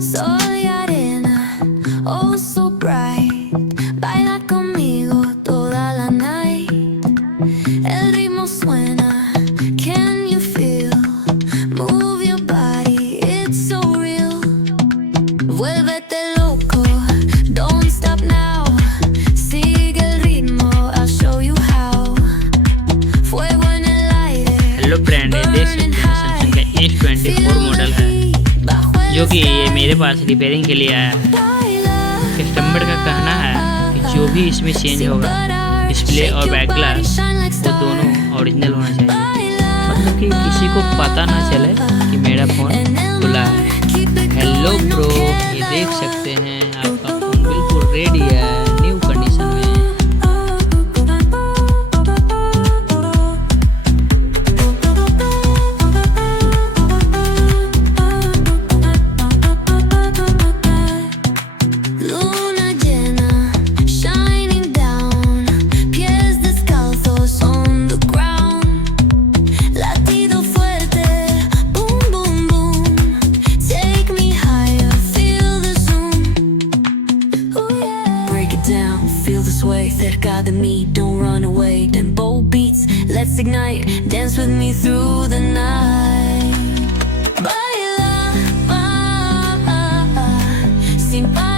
Soy arena, oh so bright. Baila conmigo toda la night. El ritmo suena, can you feel? Move your body, it's so real. Vuélvete loco, don't stop now. Sigue el ritmo, I'll show you how. Fuego en el aire. Hello friend, ये देख सकते हैं सैमसंग का S24 model है जो कि ये मेरे पास रिपेयरिंग के लिए आया है। कस्टमर का कहना है कि जो भी इसमें चेंज होगा डिस्प्ले और बैक ग्लास वो दोनों ओरिजिनल होना चाहिए, मतलब कि किसी को पता ना चले कि मेरा फ़ोन खुला है। हेलो ब्रो, ये देख सकते हैं आपका फ़ोन बिल्कुल रेडी है न्यू कंडीशन में। Cerca de mí, don't run away. Tempo beats, let's ignite. Dance with me through the night. Baila, sin parar.